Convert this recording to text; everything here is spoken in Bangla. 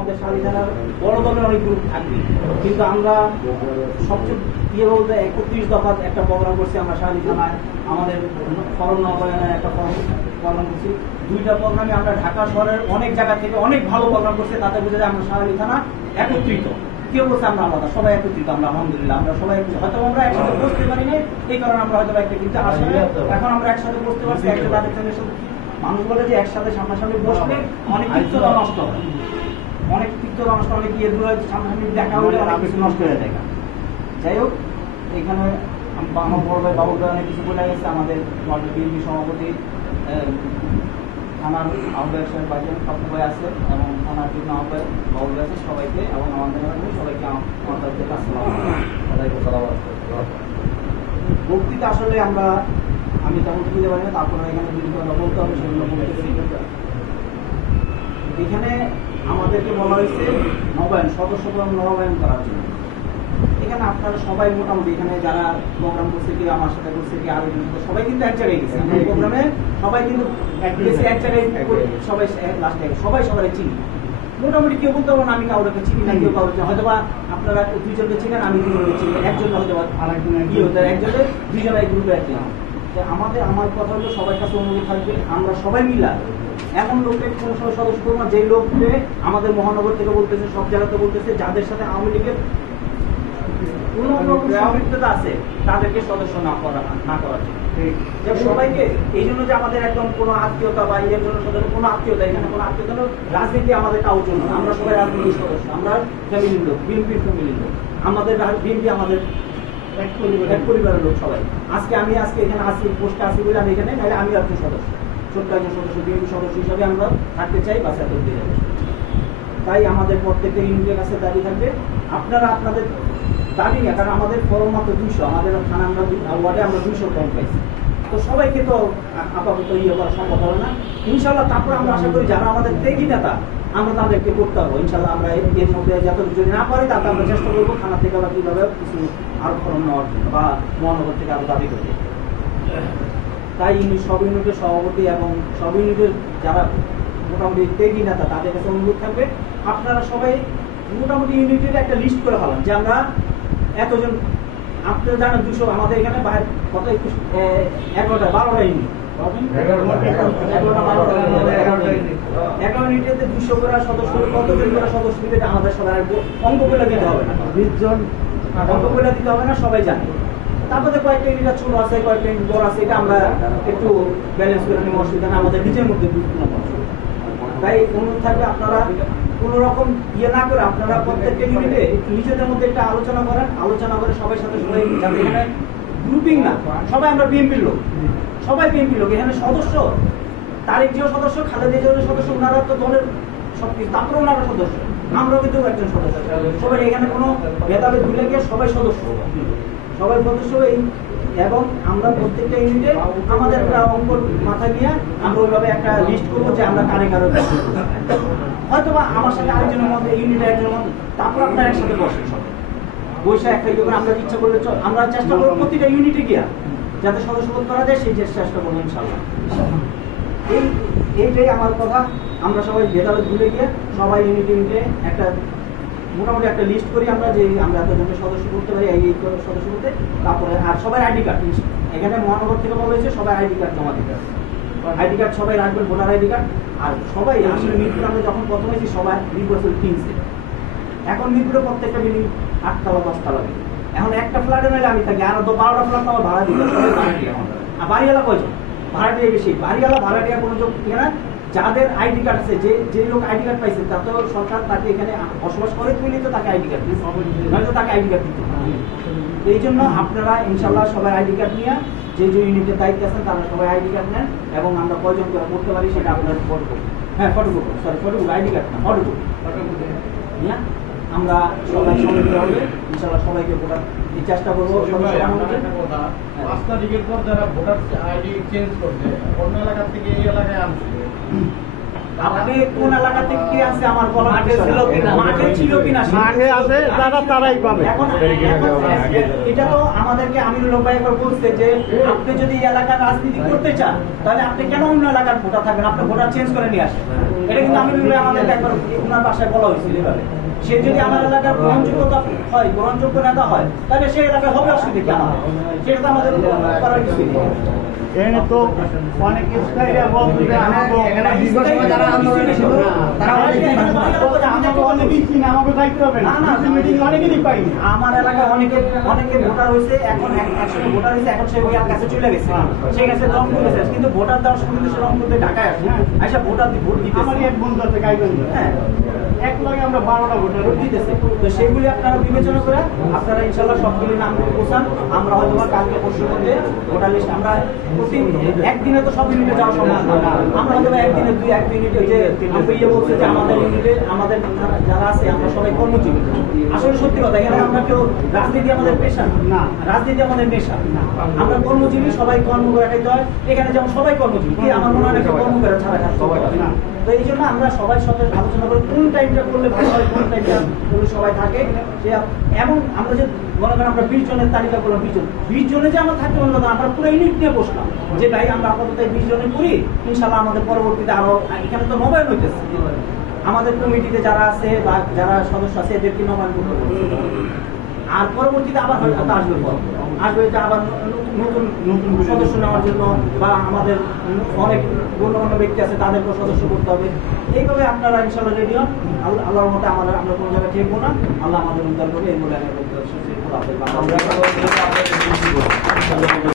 আমাদের শালী থানার বড় দলের অনেক গ্রুপ থাকবে, কিন্তু আমরা সবচেয়ে ইয়ে বলতে 31 দফার একটা প্রোগ্রাম করছি আমরা শালী থানায়, আমাদের ফরম নবায়নের একটা প্রোগ্রাম করছি। 2টা প্রোগ্রামে আমরা ঢাকা শহরের অনেক জায়গা থেকে অনেক ভালো প্রোগ্রাম করছি, তাতে বুঝে যায় আমরা শালী থানা একত্রিত। কেউ বলছে আমরা আলাদা, সবাই একত্রিত। আমরা আলহামদুলিল্লাহ আমরা সবাই হয়তো আমরা একসাথে বসতে পারি না, এই কারণে আমরা হয়তো একটা, কিন্তু আসলে এখন আমরা একসাথে বসতে পারছি। একসাথে আরেকজনের সাথে মানুষ বলে যে একসাথে সামনাসামনি বসলে অনেক তিক্ততা নষ্ট হয়, অনেক তিক্ততা নষ্ট, অনেক ইয়ে দূরে সামনাসামনি দেখা হলে অনেক কিছু নষ্ট হয়ে যায়। যাই হোক, এখানে আমার বড় ভাই বাবুল ভাই অনেক কিছু বলে গেছে, আমাদের বিএনপি সভাপতি থানার আহ্বায়ক সাহেব ভাইজান স্বপ্ন ভাই আছে, এবং থানার জন্য আহ্বায়ক বাবুল ভাই আছে, সবাইকে এবং আমাদের সবাইকে আমার তরফ থেকে আসসালাম। বক্তৃতা আসলে আমি তেমন দিতে পারি না, তারপরে এখানে যদি কথা বলতে হবে সেগুলো বলতেছি। এখানে আমাদেরকে বলা হয়েছে নবায়ন, সদস্য নবায়ন করার জন্য। এখানে আপনারা সবাই মোটামুটি এখানে যারা প্রোগ্রাম করছে, কি আমার সাথে করছে, কি আরো সবাই কিন্তু এক জায়গায় গেছে প্রোগ্রামে, সবাই কিন্তু এক জায়গায় সবাই লাস্টে সবাই সবাই চিনি মোটামুটি। কেউ বলতে পারবো না আমি কাউকে চিনি না, কেউ কাউকে হয়তো বা আপনারা 2জনকে চিনেন, আমি 2জনকে চিনি, একজন হয়তো কি হতো একজনের 2জন এক গ্রুপে একজন। আমার কথা হলো সবার কাছে অনুরোধ থাকবে, আমরা সবাই মিলা এমন লোককে কোনো সময় সদস্য করবো না যে লোককে আমাদের মহানগর থেকে বলতেছে, সব জায়গাতে বলতেছে, যাদের সাথে আওয়ামী লীগের কোনো রকম সম্পৃক্ততা আছে তাদেরকে সদস্য না করার জন্য। সবাইকে এই জন্য যে আমাদের একদম কোনো আত্মীয়তা বা ইয়ের জন্য সদস্য কোনো আত্মীয়তা, এখানে কোনো আত্মীয়তা হলো রাজনীতি আমাদের কাউর জন্য, আমরা সবাই রাজনীতির সদস্য, আমরা ফ্যামিলির লোক, বিএনপির ফ্যামিলির লোক, আমাদের বিএনপি আমাদের এক পরিবারের লোক সবাই। আমি এখানে আসি, পোস্টে আসি বলে আমি এখানে, নাহলে আমি একজন সদস্য, ছোট্ট একজন সদস্য, বিএনপি সদস্য হিসাবে আমরা থাকতে চাই, বা করতে যাবো। তাই আমাদের প্রত্যেকটা ইউনিটের কাছে দাবি থাকবে, আপনারা আপনাদের দাবি না, কারণ আমাদের ফরম মাত্র 200, আমাদের থানা ওয়ার্ডে আমরা 200 ফর্ম পাইছি, তো সবাইকে তো আপাতত ইয়ে করা সম্ভব হবে না। ইনশাল্লাহ তারপর আমরা আশা করি যারা আমাদের ত্যাগী নেতা আমরা তাদেরকে করতে পারবো ইনশাল্লাহ। আমরা এর মধ্যে যত যদি না পারি তাতে আমরা চেষ্টা করবো থানা থেকে বা কীভাবে কিছু আরো ফর্ম নেওয়ার জন্য বা মহানগর থেকে আরো দাবি করতে। তাই সব ইউনিটের সভাপতি এবং সব ইউনিটের যারা মোটামুটি ত্যাগী নেতা তাদের কাছে অনুরোধ থাকবে, আপনারা সবাই মোটামুটি ইউনিটের একটা লিস্ট করে ফেলান যে আমরা এতজন। আপনারা জানেন 200, আমাদের এখানে কত 11টা 12টা ইউনিট, 11 ইউনিটেতে 200 করে সদস্য, কতজন করে সদস্য দিবে আমাদের সবাই অঙ্ক করে দিতে হবে না, 20 জন অঙ্ক করে দিতে হবে না, সবাই জানে। তারপরে কয়েকটা ইউনিট ছোট আছে, কয়েকটা ইউনিট বড় আছে, এটা আমরা একটু ব্যালেন্স করে নিয়ে অসুবিধা না, আমাদের নিজের মধ্যে তাই অনুরোধ থাকবে আপনারা কোন রকম ইয়ে না করে আপনারা প্রত্যেকটা ইউনিটে নিজেদের মধ্যে একটা আলোচনা করেন, আলোচনা করে সবাই সাথে সবাই যাতে এখানে গ্রুপিং না, সবাই আমরা বিএনপির লোক, সবাই বিএনপির লোক, এখানে সদস্য তারেক জিও সদস্য, খালেদা জিয়ার সদস্য, ওনারা তো দলের সবকিছু, তারপরে ওনারা সদস্য, আমরাও কিন্তু একজন সদস্য, সবাই এখানে কোনো ভেদাভেদ ভুলে গিয়ে সবাই সদস্য, সবাই সদস্য। এবং আমরা প্রত্যেকটা ইউনিটে আমাদের একটা অঙ্ক মাথায় নিয়ে আমরা ওইভাবে একটা লিস্ট করবো যে আমরা কারে কারো হয়তো বা আমার সাথে আরেকজনের মধ্যে ইউনিটে একজনের মধ্যে, তারপর আপনারা একসাথে বসেন সবাই বসে একটা ইয়ে করে আমরা ইচ্ছা করলে আমরা চেষ্টা করবো প্রতিটা ইউনিটে গিয়া যাতে সদস্যপদ করা যায় সেই চেষ্টা করবো ইনশাল্লাহ। এইটাই আমার কথা, আমরা সবাই ভেদাভেদ ভুলে গিয়ে সবাই ইউনিটে একটা মোটামুটি একটা লিস্ট করি আমরা যে আমরা এতজনের সদস্য করতে পারি, এই সদস্য করতে। তারপরে আর সবাই আইডি কার্ড, এখানে মহানগর থেকে বলা হয়েছে সবাই আইডি কার্ড জমা দিতে হবে, আইডি কার্ড সবাই রাখবেন, ভোটার আইডি কার্ড। আর সবাই আসলে মিরপুর আমরা যখন প্রথম হয়েছি সবাই নির্বাচন কিনছে, এখন মিরপুরে প্রত্যেকটা বিল্ডিং 8তলা 10তলা, এখন একটা ফ্ল্যাটে নাহলে আমি থাকি, আর 12টা ফ্ল্যাট আমার ভাড়া দিতে সবাই ভাড়াটিয়া। আর বাড়িওয়ালা কয়জন? ভাড়াটিয়া বেশি, বাড়িওয়ালা ভাড়াটিয়া কোনো যোগ না। যাদের আইডি কার্ড আছে, যে লোক আইডি কার্ড পাইছে তা তো সরকার তাকে এখানে বসবাস করে তুলে তো তাকে আইডি কার্ড দিচ্ছে, নয়তো তাকে আইডি কার্ড দিতে। এই জন্য আপনারা ইনশাল্লাহ সবাই আইডি কার্ড নিয়ে যে ইউনিটের দায়িত্বে আছেন তারা সবাই আইডি কার্ড নেন, এবং আমরা কয়জন করে করতে পারি সেটা আপনার ফটোকপি, ফটোকপি আইডি কার্ড না, ফটোকপি নিয়ে আমরা সবাই সমিতি হবে ইনশাল্লাহ সবাইকে ভোটার চেষ্টা করবো। 5 তারিখের পর যারা ভোটার আইডি চেঞ্জ করছে অন্য এলাকা থেকে এই এলাকায় আনছে, আপনি কোন এলাকা থেকে কি আছে আমার বলা মাঠে ছিল কিনা? মাঠে ছিল কিনা মাঠে আছে তারাই পাবে। এটা তো আমাদেরকে আমিনুল ভাই একবার বলছে যে আপনি যদি এই এলাকার রাজনীতি করতে চান তাহলে আপনি কেন অন্য এলাকার ভোটার থাকবেন, আপনি ভোটার চেঞ্জ করে নিয়ে আসেন। এটা কিন্তু আমিনুল ভাই আমাদেরকে একবার ওনার বাসায় বলা হয়েছিল এভাবে। সে যদি আমার এলাকার গ্রহণযোগ্যতা হয়, গ্রহণযোগ্য নেতা হয়, তাহলে সেই এলাকায় হবে অসুবিধা কি আমাদের? সেটা তো আমাদের করার কিছু নেই। এখানে তো অনেক স্থায়ীরা বলছে যে আমাকে যারা আন্দোলনে ছিল তারা আমাকে যাইতে হবে না, মিটিং অনেকেরই পাইনি। আমার এলাকায় অনেকে ভোটার হয়েছে, এখন একসঙ্গে ভোটার হয়েছে, এখন সে ওই কাছে চলে গেছে, সে গেছে রংপুর গেছে, কিন্তু ভোটার দেওয়ার সময় কিন্তু সে রংপুর থেকে ঢাকায় আসে, আইসা ভোট দিতে। আমারই এক বন্ধু আছে গাইগঞ্জ, হ্যাঁ, এক লগে আমরা 12টা ভোটার ভোট দিতেছে। তো সেগুলি আপনারা বিবেচনা করে আপনারা ইনশাল্লাহ সবগুলি নাম পৌঁছান। আমরা হয়তো বা কালকে পরশুর মধ্যে ভোটার লিস্ট আমরা একদিনে তো সব ইউনিটে যাওয়া সম্ভব না। আমরা হয়তো একদিনে এক মিনিটে যে আমরা বলছে যে আমাদের ইউনিটে আমাদের যারা আছে আমরা সবাই কর্মজীবী। আসলে সত্যি কথা, এখানে আমরা কেউ রাজনীতি আমাদের পেশা না, রাজনীতি আমাদের নেশা। আমরা কর্মজীবী, সবাই কর্ম করে খাইতে হয়। এখানে যেমন সবাই কর্মজীবী, কি আমার মনে হয় না কর্ম করে ছাড়া খাচ্ছে না। তো এই জন্য আমরা সবাই সাথে আলোচনা করে কোন টাইমটা করলে ভালো হয়, কোন টাইমটা করলে সবাই থাকে। এমন আমরা যে মনে করেন আমরা 20 জনের তালিকা করলাম, 20 জনে যে আমরা থাকতে পারবো না, আমরা পুরো ইউনিট নিয়ে বসলাম যে ভাই আমরা আপাতত 20 জনে করি, ইনশাল্লাহ আমাদের পরবর্তীতে আরো এখানে তো নবায়ন হইতেছে। আমাদের কমিটিতে যারা আছে বা যারা সদস্য আছে এদেরকে নবায়ন করতে হবে। আর পরবর্তীতে আবার হয়তো আসবে যে আবার নতুন নতুন সদস্য নেওয়ার জন্য বা আমাদের অনেক গণ্যমান্য ব্যক্তি আছে তাদেরকেও সদস্য করতে হবে। এইভাবে আপনারা ইনশাল্লাহ রেডি হন। আল্লাহর মতে আমরা কোনো জায়গায় ঠেকবো না। আল্লাহ আমাদের উদ্ধার করে এই বলে আমি বলতে চাচ্ছি।